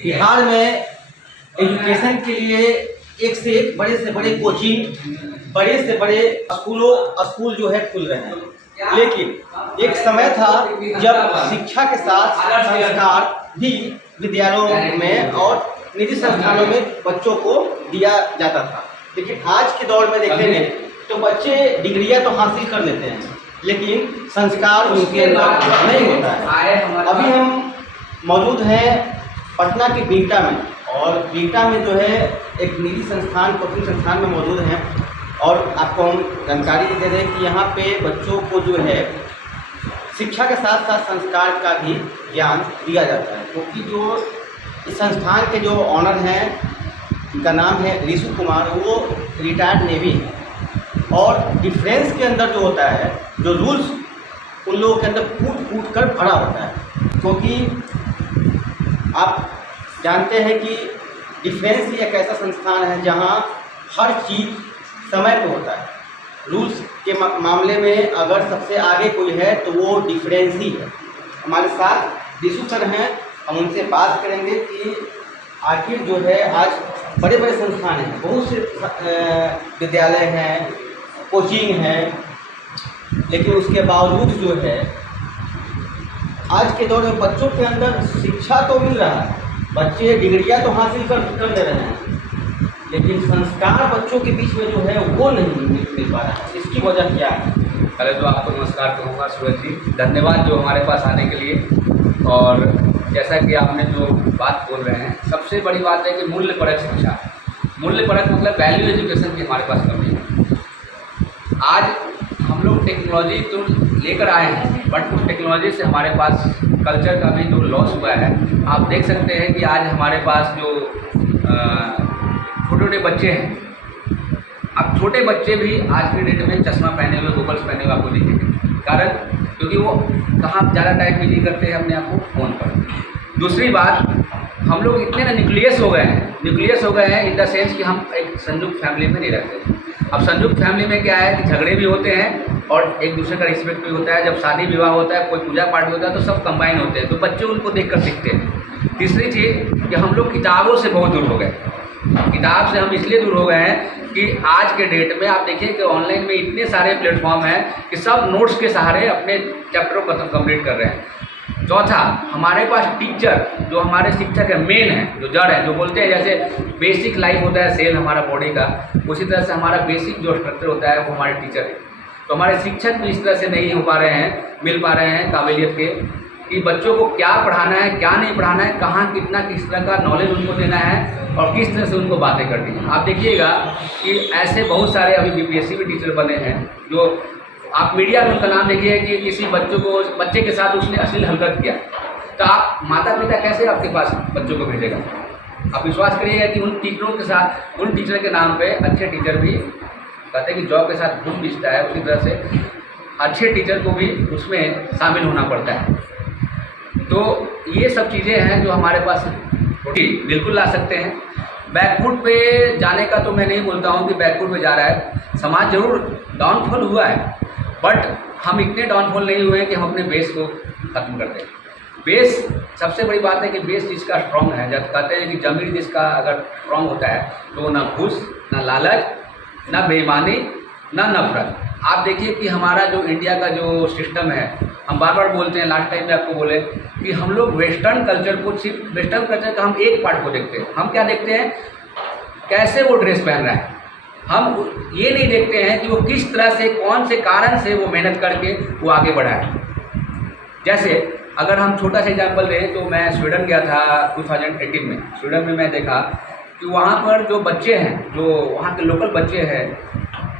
बिहार में एजुकेशन के लिए एक से एक बड़े से बड़े कोचिंग, बड़े से बड़े स्कूल जो है खुल रहे हैं। लेकिन एक समय था जब शिक्षा के साथ संस्कार भी विद्यालयों में और निजी संस्थानों में बच्चों को दिया जाता था। लेकिन आज के दौर में देखेंगे तो बच्चे डिग्रियां तो हासिल कर लेते हैं, लेकिन संस्कार उनके अंदर नहीं होता है। अभी हम मौजूद हैं पटना के बिहटा में, और बिहटा में जो है एक निजी संस्थान, कोचिंग संस्थान में मौजूद हैं। और आपको हम जानकारी दे रहे हैं कि यहाँ पे बच्चों को जो है शिक्षा के साथ साथ संस्कार का भी ज्ञान दिया जाता है। क्योंकि जो इस संस्थान के जो ऑनर हैं, उनका नाम है ऋषु कुमार, वो रिटायर्ड नेवी हैं। और डिफेंस के अंदर जो होता है, जो रूल्स उन लोगों के अंदर कूट कर भरा होता है। क्योंकि आप जानते हैं कि डिफेंस ही एक ऐसा संस्थान है जहां हर चीज़ समय पे होता है। रूल्स के मामले में अगर सबसे आगे कोई है तो वो डिफेंस ही है। हमारे साथ ऋषु सर हैं, हम उनसे बात करेंगे कि आखिर जो है आज बड़े बड़े संस्थान हैं, बहुत से विद्यालय हैं, कोचिंग हैं, लेकिन उसके बावजूद जो है आज के दौर में बच्चों के अंदर शिक्षा तो मिल रहा है, बच्चे डिग्रियां तो हासिल कर ले रहे हैं, लेकिन संस्कार बच्चों के बीच में जो है वो नहीं मिल पा रहा है। इसकी वजह क्या है? पहले तो आपको नमस्कार कहूँगा सूरज जी, धन्यवाद जो हमारे पास आने के लिए। और जैसा कि आपने जो बात बोल रहे हैं, सबसे बड़ी बात है कि मूल्य परक शिक्षा, मूल्य परक मतलब वैल्यू एजुकेशन की हमारे पास कमी है। आज हम लोग टेक्नोलॉजी तो लेकर आए हैं, बट उस टेक्नोलॉजी से हमारे पास कल्चर का भी जो लॉस हुआ है। आप देख सकते हैं कि आज हमारे पास जो छोटे छोटे बच्चे हैं, अब छोटे बच्चे भी आज के डेट में चश्मा पहने हुए, गॉगल्स पहने हुए आपको दिखेंगे। कारण क्योंकि वो कहाँ ज़्यादा टाइम बिजी करते हैं अपने आप को फ़ोन पर। दूसरी बात, हम लोग इतने ना न्यूक्लियस हो गए हैं इन द सेंस कि हम एक संयुक्त फैमिली में नहीं रहते। अब संयुक्त फैमिली में क्या है कि झगड़े भी होते हैं और एक दूसरे का रिस्पेक्ट भी होता है। जब शादी विवाह होता है, कोई पूजा पाठ होता है, तो सब कंबाइन होते हैं, तो बच्चे उनको देखकर सीखते हैं। तीसरी चीज़ कि हम लोग किताबों से बहुत दूर हो गए। किताब से हम इसलिए दूर हो गए हैं कि आज के डेट में आप देखिए कि ऑनलाइन में इतने सारे प्लेटफॉर्म हैं कि सब नोट्स के सहारे अपने चैप्टरों को कंप्लीट कर रहे हैं। चौथा, हमारे पास टीचर जो हमारे शिक्षक है, मेन है, जो जड़ है, जो बोलते हैं जैसे बेसिक लाइफ होता है सेल हमारा बॉडी का, उसी तरह से हमारा बेसिक जो स्ट्रक्चर होता है वो हमारे टीचर है। तो हमारे शिक्षक भी इस तरह से नहीं हो पा रहे हैं, मिल पा रहे हैं काबिलियत के, कि बच्चों को क्या पढ़ाना है, क्या नहीं पढ़ाना है, कहाँ कितना किस तरह का नॉलेज उनको देना है और किस तरह से उनको बातें करनी है। आप देखिएगा कि ऐसे बहुत सारे अभी बीपीएससी के टीचर बने हैं, जो आप मीडिया में उनका नाम देखिए कि किसी बच्चे के साथ उसने अश्लील हरकत किया, तो आप माता पिता कैसे आपके पास बच्चों को भेजेगा? आप विश्वास करिएगा कि उन टीचरों के साथ, उन टीचर के नाम पे अच्छे टीचर भी कहते हैं कि जॉब के साथ घूस बिचता है, उसी तरह से अच्छे टीचर को भी उसमें शामिल होना पड़ता है। तो ये सब चीज़ें हैं जो हमारे पास बिल्कुल ला सकते हैं। बैकफुट पे जाने का तो मैं नहीं बोलता हूँ कि बैकफुट पे जा रहा है, समाज जरूर डाउनफॉल हुआ है, बट हम इतने डाउनफॉल नहीं हुए कि हम अपने बेस को ख़त्म कर दें। बेस सबसे बड़ी बात है कि बेस जिसका स्ट्रॉन्ग है, जब कहते हैं कि जमीन जिसका अगर स्ट्रॉन्ग होता है तो ना घूस, ना लालच, ना बेईमानी, ना नफरत। आप देखिए कि हमारा जो इंडिया का जो सिस्टम है, हम बार बार बोलते हैं, लास्ट टाइम में आपको बोले कि हम लोग वेस्टर्न कल्चर को, सिर्फ वेस्टर्न कल्चर का हम एक पार्ट को देखते हैं। हम क्या देखते हैं? कैसे वो ड्रेस पहन रहा है। हम ये नहीं देखते हैं कि वो किस तरह से, कौन से कारण से वो मेहनत करके वो आगे बढ़ा है। जैसे अगर हम छोटा सा एग्जाम्पल दें तो मैं स्वीडन गया था 2018 में। स्वीडन में मैं देखा कि वहाँ पर जो बच्चे हैं, जो वहाँ के लोकल बच्चे हैं,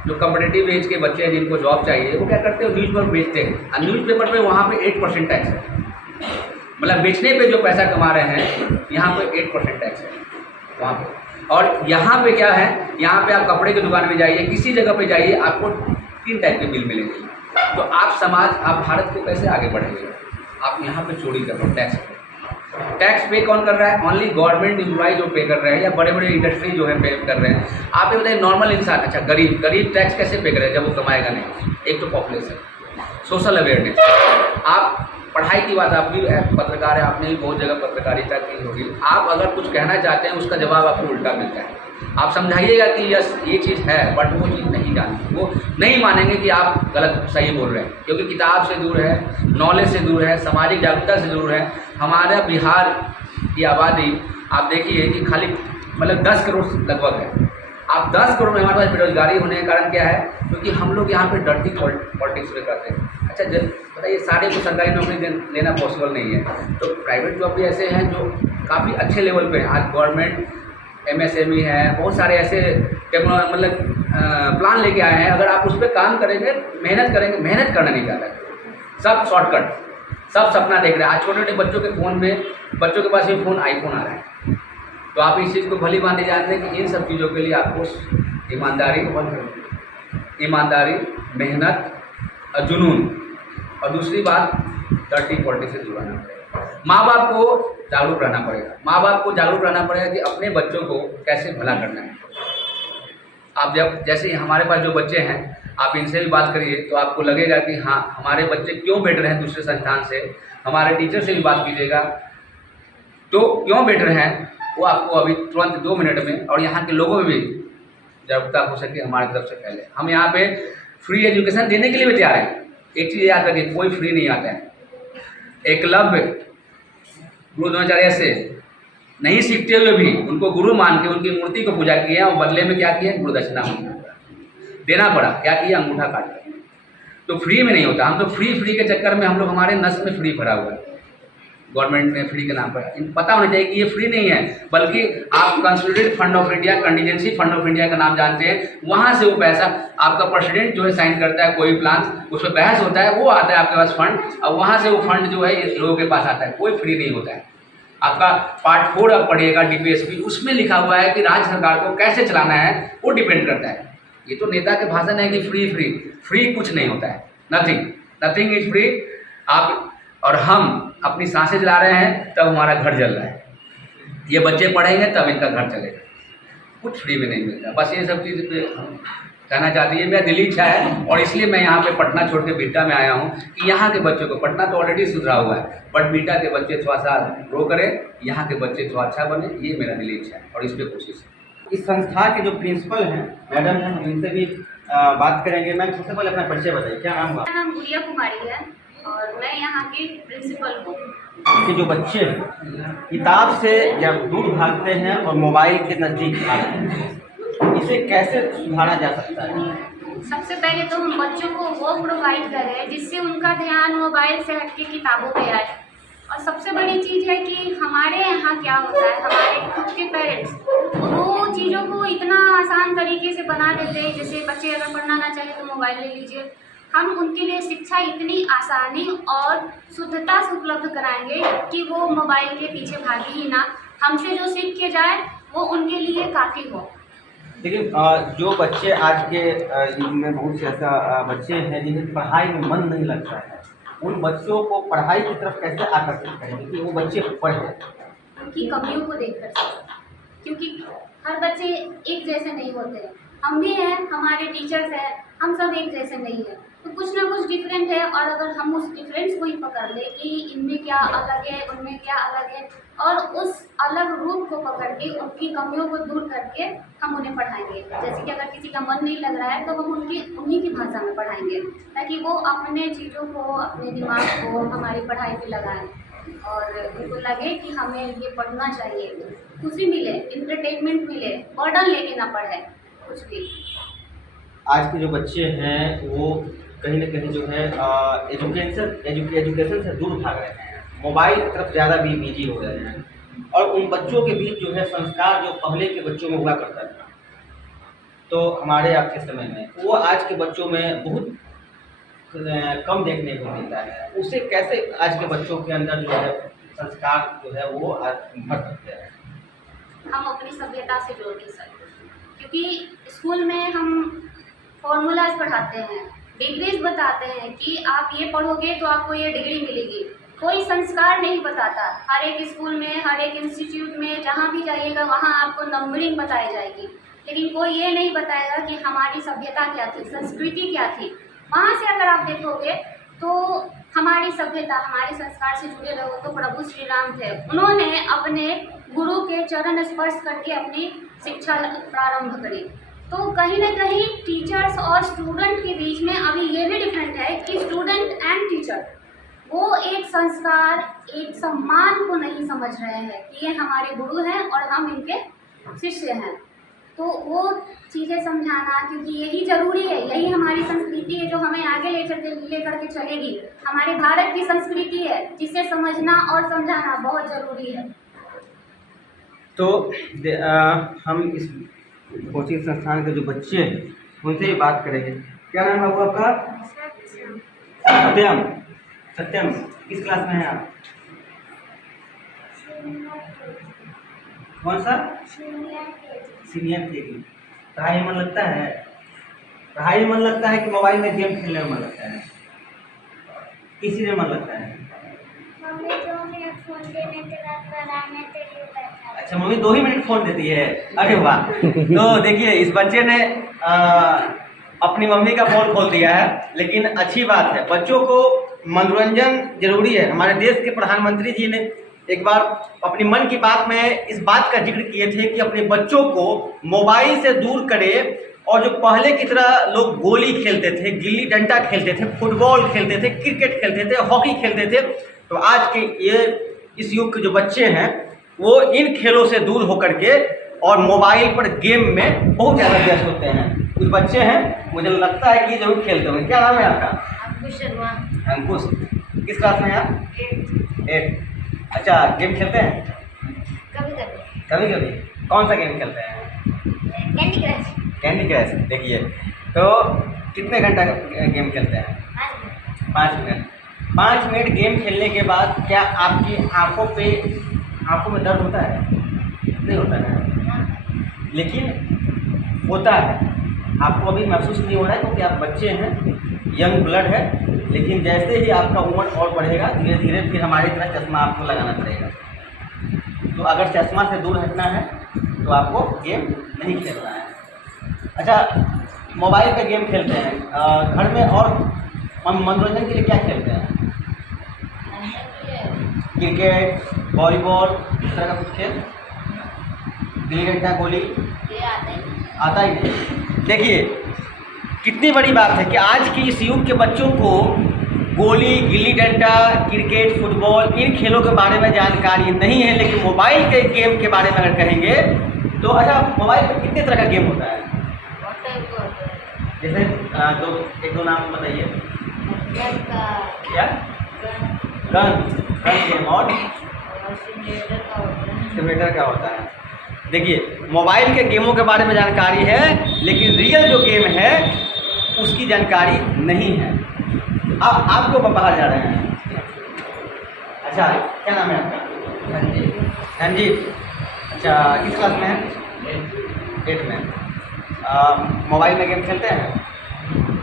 जो कम्पिटिटिव एज के बच्चे हैं जिनको जॉब चाहिए, वो क्या करते हैं? न्यूज़पेपर बेचते हैं। और न्यूज़पेपर पे वहाँ पे 8% टैक्स है। मतलब बेचने पे जो पैसा कमा रहे हैं, यहाँ पे 8% टैक्स है वहाँ पे। और यहाँ पे क्या है, यहाँ पे आप कपड़े की दुकान में जाइए, किसी जगह पे जाइए, आपको 3 टाइप के बिल मिलेंगे। तो आप समाज, आप भारत को कैसे आगे बढ़ेंगे? आप यहाँ पे चोरी कर रहे हो, टैक्स पे कौन कर रहा है? ओनली गवर्नमेंट एम्प्लॉय जो पे कर रहे हैं, या बड़े बड़े इंडस्ट्री जो है पे कर रहे हैं। आप ये बताइए नॉर्मल इंसान, अच्छा गरीब टैक्स कैसे पे करे जब वो कमाएगा नहीं? एक तो पॉपुलेशन, सोशल अवेयरनेस। आप पढ़ाई की बात, आप भी पत्रकार है, आपने भी बहुत जगह पत्रकारिता की होगी। आप अगर कुछ कहना चाहते हैं उसका जवाब आपको उल्टा मिलता है। आप समझाइएगा कि यस ये चीज़ है, बट वो चीज़ नहीं जानते, वो नहीं मानेंगे कि आप गलत सही बोल रहे हैं, क्योंकि किताब से दूर है, नॉलेज से दूर है, सामाजिक जागरूकता से दूर है। हमारा बिहार की आबादी आप देखिए कि खाली मतलब 10 करोड़ लगभग है। आप 10 करोड़ में हमारे पास बेरोजगारी होने का कारण क्या है? क्योंकि हम लोग यहाँ पे डर्टी पॉलिटिक्स में करते हैं। अच्छा बताइए, सारे को सरकारी नौकरी लेना पॉसिबल नहीं है, तो प्राइवेट जॉब भी ऐसे हैं जो काफ़ी अच्छे लेवल पे हैं। आज गवर्नमेंट MSME है, बहुत सारे ऐसे मतलब प्लान लेके आए हैं। अगर आप उस पर काम करेंगे, मेहनत करेंगे, मेहनत करना नहीं चाहता है, सब शॉर्टकट, सब सपना देख रहे हैं। आज छोटे छोटे बच्चों के फ़ोन में, बच्चों के पास भी फ़ोन आईफोन आ रहा है। तो आप इस चीज़ को भली भांति जानते हैं कि इन सब चीज़ों के लिए आपको ईमानदारी, मेहनत और जुनून, और दूसरी बात डर्टी पॉलिटिक्स से जुड़ाना पड़ेगा। माँ बाप को जागरूक रहना पड़ेगा, माँ बाप को जागरूक रहना पड़ेगा कि अपने बच्चों को कैसे भला करना है। आप जब जैसे हमारे पास जो बच्चे हैं, आप इनसे भी बात करिए तो आपको लगेगा कि हाँ हमारे बच्चे क्यों बेटर हैं दूसरे संस्थान से। हमारे टीचर से भी बात कीजिएगा तो क्यों बेटर हैं, वो आपको अभी तुरंत 2 मिनट में, और यहाँ के लोगों में भी जागरूकता हो सके हमारी तरफ से पहले। हम यहाँ पे फ्री एजुकेशन देने के लिए भी तैयार हैं। एक चीज़ याद रखिए, कोई फ्री नहीं आता है। एकलव्य गुरु द्रोणाचार्य से नहीं सीखते हुए भी उनको गुरु मान के उनकी मूर्ति को पूजा किया, और बदले में क्या किया? गुरु दक्षिणा देना पड़ा। क्या किया? अंगूठा काट दिया। तो फ्री में नहीं होता। हम तो फ्री के चक्कर में हम लोग, हमारे नस में फ्री भरा हुआ है गवर्नमेंट ने फ्री के नाम पर। इनको पता होना चाहिए कि ये फ्री नहीं है, बल्कि आप consolidated fund of India, contingency fund of India का नाम जानते हैं, वहाँ से वो पैसा आपका प्रेसिडेंट जो है साइन करता है कोई प्लान, उस पर बहस होता है, वो आता है आपके पास फंड, और वहाँ से वो फंड जो है लोगों के पास आता है। कोई फ्री नहीं होता है। आपका पार्ट 4 आप पढ़िएगा DPSP, उसमें लिखा हुआ है कि राज्य सरकार को कैसे चलाना है, वो डिपेंड करता है। ये तो नेता के भाषण है कि फ्री कुछ नहीं होता है। Nothing is free. आप और हम अपनी सांसें चला रहे हैं तब हमारा घर जल रहा है। ये बच्चे पढ़ेंगे तब इनका घर चलेगा। कुछ फ्री में नहीं मिलता। बस ये सब चीज़ पे हम कहना चाहते हैं। मेरा दिली इच्छा है, और इसलिए मैं यहाँ पे पटना छोड़ के बिहटा में आया हूँ कि यहाँ के बच्चों को, पटना तो ऑलरेडी सुधरा हुआ है, बट बिहटा के बच्चे थोड़ा सा ग्रो करें, यहाँ के बच्चे थोड़ा अच्छा बने, ये मेरा दिली इच्छा है, और इस पर कोशिश है। इस संस्था के जो प्रिंसिपल हैं मैडम हैं, हम इनसे भी बात करेंगे। मैम सबसे पहले अपना परिचय बताइए, क्या नाम हुआ? मेरा नाम गुड़िया कुमारी है और मैं यहाँ की प्रिंसिपल हूँ। कि जो बच्चे किताब से जब दूर भागते हैं और मोबाइल के नज़दीक आते हैं, इसे कैसे सुधारा जा सकता है? सबसे पहले तो हम बच्चों को वो प्रोवाइड करें जिससे उनका ध्यान मोबाइल से हटके किताबों पे आए। और सबसे बड़ी चीज़ है कि हमारे यहाँ क्या होता है, हमारे खुद के पेरेंट्स वो चीज़ों को इतना आसान तरीके से बना देते हैं, जैसे बच्चे अगर पढ़ना ना चाहे तो मोबाइल ले लीजिए। हम उनके लिए शिक्षा इतनी आसानी और शुद्धता से उपलब्ध कराएंगे कि वो मोबाइल के पीछे भागे ही ना, हमसे जो सीख के जाए वो उनके लिए काफ़ी हो। लेकिन जो बच्चे आज के युग में, बहुत से ऐसा बच्चे हैं जिन्हें पढ़ाई में मन नहीं लगता है, उन बच्चों को पढ़ाई की तरफ कैसे आकर्षित करेंगे कि वो बच्चे पढ़ें? उनकी कमियों को देखकर, क्योंकि हर बच्चे एक जैसे नहीं होते। हम भी हैं, हमारे टीचर्स हैं, हम सब एक जैसे नहीं हैं, तो कुछ ना कुछ डिफरेंट है। और अगर हम उस डिफरेंस को ही पकड़ ले कि इनमें क्या अलग है, उनमें क्या अलग है, और उस अलग रूप को पकड़ के उनकी कमियों को दूर करके हम उन्हें पढ़ाएंगे। जैसे कि अगर किसी का मन नहीं लग रहा है तो हम उन्हीं की भाषा में पढ़ाएंगे, ताकि वो अपने चीज़ों को, अपने दिमाग को हमारी पढ़ाई पे लगाएं और उनको लगे कि हमें ये पढ़ना चाहिए, खुशी मिले, इंटरटेनमेंट मिले, बर्डन लेके ना पढ़े कुछ भी। आज के जो बच्चे हैं वो कहीं ना कहीं जो है एजुकेशन से दूर भाग रहे हैं, मोबाइल की तरफ ज़्यादा भी बिजी हो रहे हैं, और उन बच्चों के बीच जो है संस्कार जो पहले के बच्चों में हुआ करता था, तो हमारे आपके समय में वो आज के बच्चों में बहुत कम देखने को मिलता है। उसे कैसे आज के बच्चों के अंदर जो है संस्कार जो है वो भर सकते हैं? हम अपनी सभ्यता से जोड़ नहीं सकते, क्योंकि स्कूल में हम फॉर्मूलाज पढ़ाते हैं, डिग्रीज बताते हैं कि आप ये पढ़ोगे तो आपको ये डिग्री मिलेगी। कोई संस्कार नहीं बताता। हर एक स्कूल में, हर एक इंस्टीट्यूट में जहाँ भी जाइएगा वहाँ आपको नंबरिंग बताई जाएगी, लेकिन कोई ये नहीं बताएगा कि हमारी सभ्यता क्या थी, संस्कृति क्या थी। वहाँ से अगर आप देखोगे तो हमारी सभ्यता हमारे संस्कार से जुड़े रहो तो प्रभु श्री राम थे। उन्होंने अपने गुरु के चरण स्पर्श करके अपनी शिक्षा प्रारंभ करी। तो कहीं ना कहीं टीचर्स और स्टूडेंट के बीच में अभी ये भी डिफरेंट है कि स्टूडेंट एंड टीचर वो एक संस्कार एक सम्मान को नहीं समझ रहे हैं कि ये हमारे गुरु हैं और हम इनके शिष्य हैं। तो वो चीज़ें समझाना, क्योंकि यही ज़रूरी है, यही हमारी संस्कृति है जो हमें आगे लेकर के चलेगी। हमारे भारत की संस्कृति है जिसे समझना और समझाना बहुत ज़रूरी है। तो हम इस कोचिंग संस्थान के जो बच्चे हैं उनसे ही बात करेंगे। क्या नाम है बाबू आपका? सत्यम। सत्यम, किस क्लास में हैं आप? कौन सा? Senior KG. पढ़ाई में मन लगता है? पढ़ाई में मन लगता है कि मोबाइल में गेम खेलने में मन लगता है? किसी में मन लगता है? अच्छा, मम्मी 2 ही मिनट फ़ोन देती है। अरे वाह! तो देखिए इस बच्चे ने अपनी मम्मी का फ़ोन खोल दिया है, लेकिन अच्छी बात है, बच्चों को मनोरंजन जरूरी है। हमारे देश के प्रधानमंत्री जी ने एक बार अपनी मन की बात में इस बात का जिक्र किए थे कि अपने बच्चों को मोबाइल से दूर करें, और जो पहले की तरह लोग गोली खेलते थे, गिल्ली डंडा खेलते थे, फुटबॉल खेलते थे, क्रिकेट खेलते थे, हॉकी खेलते थे, तो आज के इस युग के जो बच्चे हैं वो इन खेलों से दूर होकर के और मोबाइल पर गेम में बहुत ज़्यादा व्यस्त होते हैं। कुछ बच्चे हैं मुझे लगता है कि जरूर खेलते होंगे। क्या नाम है आपका? अंकुश शर्मा। अंकुश, किस क्लास में हैं आप? 8। अच्छा, गेम खेलते हैं? कभी कभी। कभी कभी। कौन सा गेम खेलते हैं? Candy crush. Candy crush. देखिए, तो कितने घंटा गेम खेलते हैं? 5 मिनट। 5 मिनट गेम खेलने के बाद क्या आपकी आंखों में दर्द होता है? नहीं होता है, लेकिन होता है। आपको अभी महसूस नहीं हो रहा है क्योंकि आप बच्चे हैं, यंग ब्लड है, लेकिन जैसे ही आपका उम्र और बढ़ेगा धीरे धीरे फिर हमारी तरह चश्मा आपको लगाना पड़ेगा। तो अगर चश्मा से दूर हटना है तो आपको गेम नहीं खेलना है। अच्छा, मोबाइल पे गेम खेलते हैं, घर में और मनोरंजन के लिए क्या खेलते हैं? क्रिकेट, वॉलीबॉल, इस तरह का कुछ खेल? गिल्ली डंडा, गोली आता ही नहीं। देखिए कितनी बड़ी बात है कि आज की इस युग के बच्चों को गोली, gilli danda, cricket, football in खेलों के बारे में जानकारी नहीं है, लेकिन मोबाइल के गेम के बारे में अगर कहेंगे तो अच्छा, मोबाइल पर कितने तरह का गेम होता है? जैसे एक दो नाम बताइए। क्या? गन गेम और सिमुलेटर का होता है। देखिए मोबाइल के गेमों के बारे में जानकारी है, लेकिन रियल जो गेम है उसकी जानकारी नहीं है। अब आप क्यों बाहर जा रहे हैं? अच्छा, क्या नाम है आपका? रंजीत। अच्छा, किस क्लास में है? 8 में। मोबाइल में गेम खेलते हैं?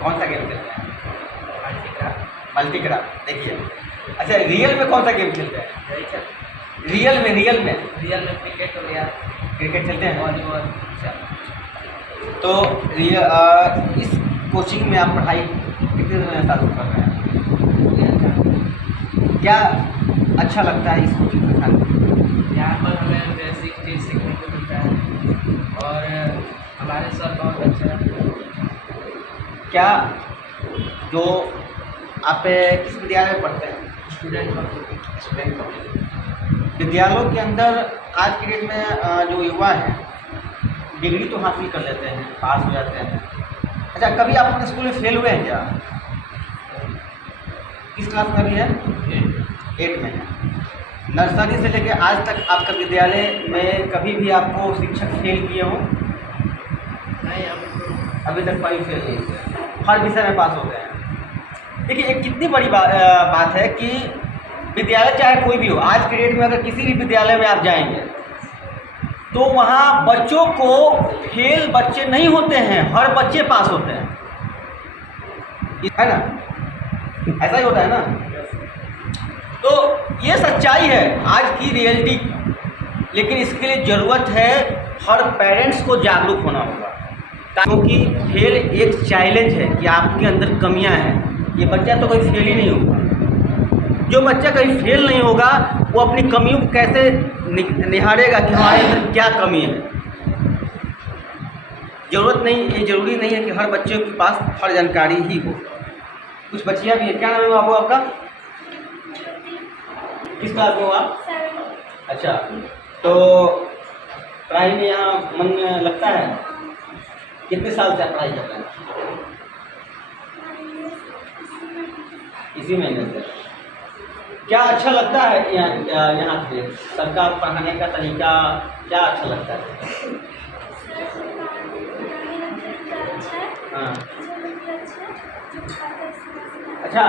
कौन सा गेम खेलते हैं? मल्टीक्राफ्ट। देखिए, अच्छा रियल में कौन सा गेम खेलते हैं? रियल में क्रिकेट हो गया। क्रिकेट खेलते हैं? वॉलीबॉल। तो इस कोचिंग में आप पढ़ाई कितने दिन चालू कर रहे हैं? क्या अच्छा लगता है इस कोचिंग में? यहाँ पर हमें बेसिक चीज़ सीखने को मिलता है और हमारे सर बहुत अच्छे हैं। क्या जो आप किस विद्यालय में पढ़ते हैं? स्टूडेंट विद्यालयों के अंदर आज की डेट में जो युवा हैं डिग्री तो हासिल कर लेते हैं, पास हो जाते हैं। अच्छा, कभी आप अपने स्कूल में फेल हुए हैं क्या? किस क्लास में भी है? 8 में है। नर्सरी से लेकर आज तक आपका विद्यालय में कभी भी आपको शिक्षक फेल किए हों? नहीं, अभी तक कोई फेल नहीं किया, हर विषय में पास होते हैं। देखिए एक कितनी बड़ी बात है कि विद्यालय चाहे कोई भी हो, आज के डेट में अगर किसी भी विद्यालय में आप जाएंगे तो वहाँ बच्चों को फेल बच्चे नहीं होते हैं, हर बच्चे पास होते हैं, है ना? ऐसा ही होता है ना? तो ये सच्चाई है आज की रियलिटी, लेकिन इसके लिए ज़रूरत है हर पेरेंट्स को जागरूक होना होगा, क्योंकि फेल एक चैलेंज है कि आपके अंदर कमियां हैं। ये बच्चा तो कोई फेल ही नहीं होगा, जो बच्चा कहीं फेल नहीं होगा वो अपनी कमियों को कैसे निहारेगा कि हमारे अंदर क्या कमी है। ज़रूरत नहीं, ये ज़रूरी नहीं है कि हर बच्चे के पास हर जानकारी ही हो। कुछ बच्चियाँ भी हैं। क्या नाम है बाबू आपका? किस क्लास में हो आप? अच्छा, तो पढ़ाई में यहाँ मन लगता है? कितने साल से आप पढ़ाई कर रहे हैं? इसी महीने से। क्या अच्छा लगता है यहाँ पे? सबका पढ़ाने का तरीका क्या अच्छा लगता है? हाँ। अच्छा,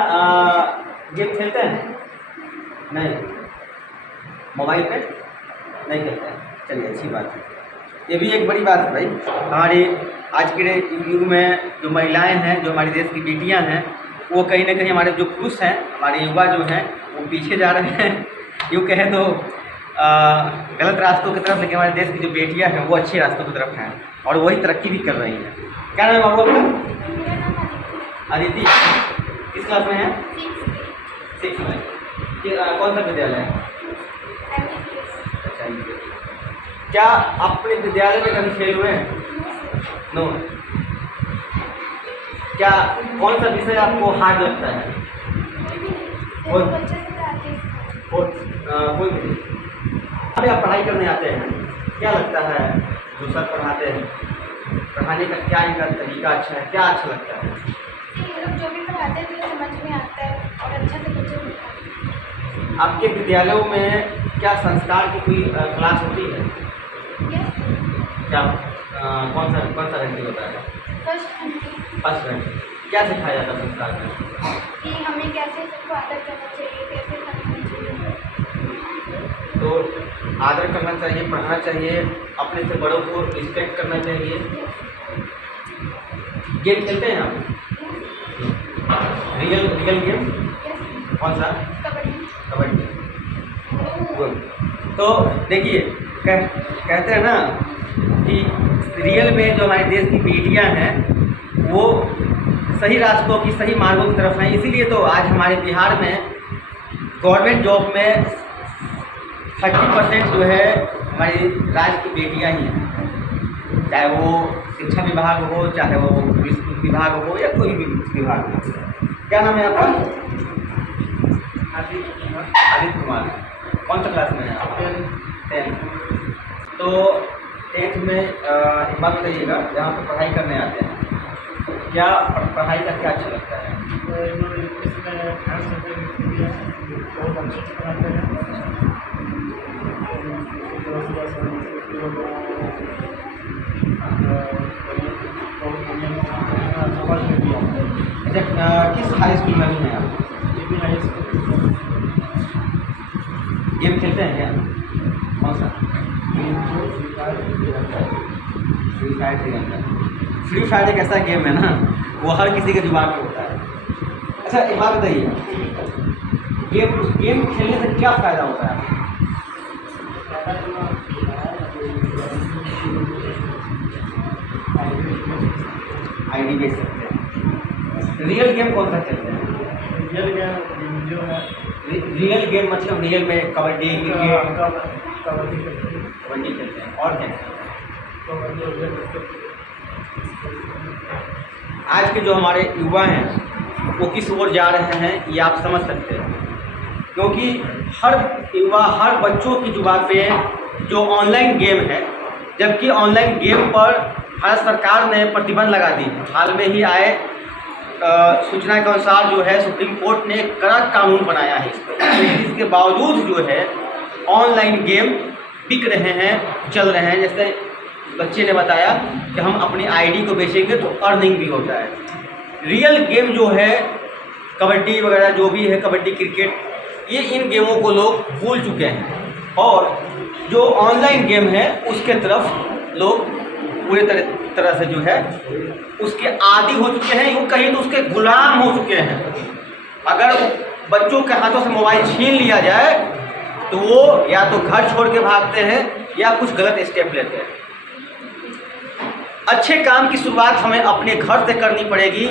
गेम खेलते हैं? नहीं, मोबाइल पे नहीं खेलते हैं। चलिए, अच्छी बात है। ये भी एक बड़ी बात है भाई। हमारी आज के युग में जो महिलाएं हैं, जो हमारे देश की बेटियां हैं, वो कहीं ना कहीं हमारे जो पुरुष हैं, हमारे युवा जो हैं, वो पीछे जा रहे हैं। यूँ कहें तो गलत रास्तों की तरफ, लेकिन हमारे देश की जो बेटियां हैं वो अच्छे रास्तों की तरफ हैं और वही तरक्की भी कर रही हैं। क्या नाम है बाबू आपका? अदिति। किस क्लास में है? 6 में। कौन सा विद्यालय है? अच्छा, क्या आप अपने विद्यालय में कभी फेल हुए हैं? नो। क्या कौन सा विषय आपको हार्ड लगता है? कोई भी। अभी आप पढ़ाई करने आते हैं, क्या लगता है जो सर पढ़ाते हैं, पढ़ाने का क्या इनका तरीका अच्छा है, क्या अच्छा लगता है? ये लोग जो भी पढ़ाते हैं तो समझ में आता है और अच्छा से बच्चे को पढ़ाते हैं। आपके विद्यालयों में क्या संस्कार की कोई क्लास होती है? क्या कौन सा रैंकिंग होता है? First rank. क्या सिखाया जाता है संस्कार में? कि हमें कैसे सबको आदर करना चाहिए, कैसे करना चाहिए। तो आदर करना चाहिए, पढ़ना चाहिए, अपने से बड़ों को रिस्पेक्ट करना चाहिए। गेम खेलते हैं आप? Real game? कौन सा? कबड्डी। गुड। तो देखिए, कहते हैं ना कि रियल में जो हमारे देश की बेटियां हैं वो सही रास्तों की, सही मार्गों की तरफ हैं। इसीलिए तो आज हमारे बिहार में गवर्नमेंट जॉब में 30% जो है हमारी राज्य की बेटियां ही हैं, चाहे वो शिक्षा विभाग हो, चाहे वो पुलिस विभाग हो, या कोई भी विभाग हो। क्या नाम है आपका? आदित्य कुमार। कौन सा क्लास में है आप? 10th। तो 10th में एक बात बताइएगा, जहाँ पर पढ़ाई करने आते हैं, क्या पढ़ाई का क्या अच्छा लगता है? अच्छा, किस हाई स्कूल में भी हैं आप? गेम खेलते हैं क्या? कौन सा? फ्री फायर एक ऐसा गेम है ना, वो हर किसी के दिमाग में होता है। अच्छा, एक बात बताइए, गेम खेलने से क्या फ़ायदा होता है? आईडी बेच सकते हैं। रियल गेम कौन सा खेलते हैं? रियल गेम मतलब रियल में कबड्डी, क्रिकेट? कबड्डी खेलते हैं। और क्या खेलते हैं? आज के जो हमारे युवा हैं वो किस ओर जा रहे हैं ये आप समझ सकते हैं, क्योंकि हर युवा, हर बच्चों की जुबान पे जो ऑनलाइन गेम है, जबकि ऑनलाइन गेम पर भारत सरकार ने प्रतिबंध लगा दी। हाल में ही आए सूचना के अनुसार जो है सुप्रीम कोर्ट ने एक कड़क कानून बनाया है इस पर। इसके बावजूद जो है ऑनलाइन गेम बिक रहे हैं, चल रहे हैं। जैसे बच्चे ने बताया कि हम अपनी आईडी को बेचेंगे तो अर्निंग भी होता है। रियल गेम जो है कबड्डी वगैरह जो भी है, कबड्डी, क्रिकेट, ये इन गेमों को लोग भूल चुके हैं और जो ऑनलाइन गेम है उसके तरफ लोग पूरे तरह से जो है उसके आदी हो चुके हैं, यूँ कहीं तो उसके गुलाम हो चुके हैं। अगर बच्चों के हाथों से मोबाइल छीन लिया जाए तो वो या तो घर छोड़ के भागते हैं या कुछ गलत स्टेप लेते हैं। अच्छे काम की शुरुआत हमें अपने घर से करनी पड़ेगी।